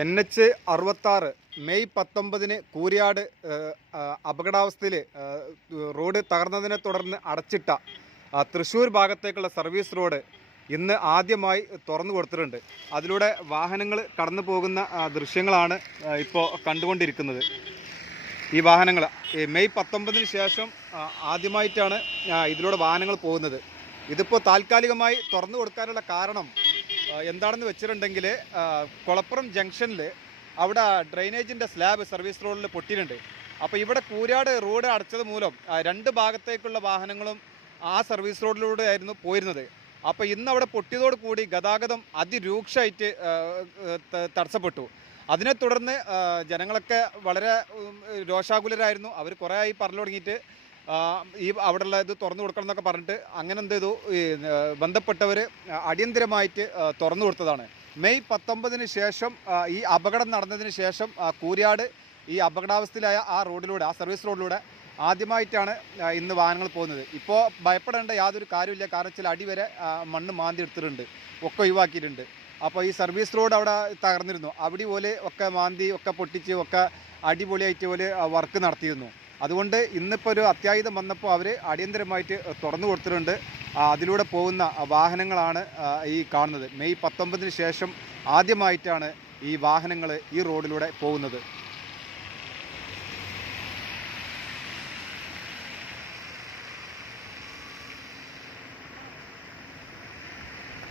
NH66 May 19 Kooriyad അപകടാവസ്ഥയിൽ road തകർന്നതിനെ തുടർന്ന് അടച്ചിട്ട തൃശ്ശൂർ ഭാഗത്തേക്കുള്ള സർവീസ് റോഡ് ഇന്ന് ആദ്യമായി തുറന്നു കൊടുത്തിട്ടുണ്ട്. അതിലൂടെ വാഹനങ്ങൾ കടന്നു പോകുന്ന ദൃശ്യങ്ങളാണ് ഇപ്പോൾ കണ്ടുകൊണ്ടിരിക്കുന്നത്. ഈ വാഹനങ്ങൾ മെയ് 19 ശേഷം ആദ്യമായിട്ടാണ് ഇതിലൂടെ വാഹനങ്ങൾ പോകുന്നത്. ഇതിപ്പോൾ താൽക്കാലികമായി തുറന്നു കൊടുക്കാനുള്ള കാരണം എന്താണെന്ന് വെച്ചിട്ടുണ്ടെങ്കിൽ കൊളപ്പുറം ജംഗ്ഷനിൽ അവിടെ ഡ്രെയിനേജിൻ്റെ സ്ലാബ് സർവീസ് റോഡിൽ പൊട്ടിയിട്ടുണ്ട്. അപ്പോൾ ഇവിടെ കൂരാട് റോഡ് അടച്ചത് മൂലം രണ്ട് ഭാഗത്തേക്കുള്ള വാഹനങ്ങളും ആ സർവീസ് റോഡിലൂടെ ആയിരുന്നു പോയിരുന്നത്. അപ്പോൾ ഇന്ന് അവിടെ പൊട്ടിയതോട് കൂടി ഗതാഗതം അതിരൂക്ഷമായിട്ട് തടസ്സപ്പെട്ടു. അതിനെ തുടർന്ന് ജനങ്ങളൊക്കെ വളരെ രോഷാകുലരായിരുന്നു. അവർ കുറേ ആയി പറഞ്ഞു തുടങ്ങിയിട്ട് ഈ അവിടെയുള്ള ഇത് തുറന്നു കൊടുക്കണം എന്നൊക്കെ പറഞ്ഞിട്ട് അങ്ങനെ എന്ത് ചെയ്തു, ബന്ധപ്പെട്ടവർ അടിയന്തരമായിട്ട് തുറന്നു കൊടുത്തതാണ്. മെയ് 19 ശേഷം ഈ അപകടം നടന്നതിന് ശേഷം കൂരിയാട് ഈ അപകടാവസ്ഥയിലായ ആ റോഡിലൂടെ, ആ സർവീസ് റോഡിലൂടെ ആദ്യമായിട്ടാണ് ഇന്ന് വാഹനങ്ങൾ പോകുന്നത്. ഇപ്പോൾ ഭയപ്പെടേണ്ട യാതൊരു കാര്യമില്ല. കാരണം ചില അടിവരെ മണ്ണ് മാന്തി എടുത്തിട്ടുണ്ട്, ഒക്കെ ഒഴിവാക്കിയിട്ടുണ്ട്. അപ്പോൾ ഈ സർവീസ് റോഡ് അവിടെ തകർന്നിരുന്നു. അവിടെ പോലെ ഒക്കെ മാന്തി ഒക്കെ പൊട്ടിച്ച് ഒക്കെ അടിപൊളിയായിട്ട് പോലെ വർക്ക് നടത്തിയിരുന്നു. അതുകൊണ്ട് ഇന്നിപ്പോൾ ഒരു അത്യാഹിതം വന്നപ്പോൾ അവർ അടിയന്തരമായിട്ട് തുറന്നു കൊടുത്തിട്ടുണ്ട്. അതിലൂടെ പോകുന്ന വാഹനങ്ങളാണ് ഈ കാണുന്നത്. മെയ് 19 ശേഷം ആദ്യമായിട്ടാണ് ഈ വാഹനങ്ങൾ ഈ റോഡിലൂടെ പോകുന്നത്.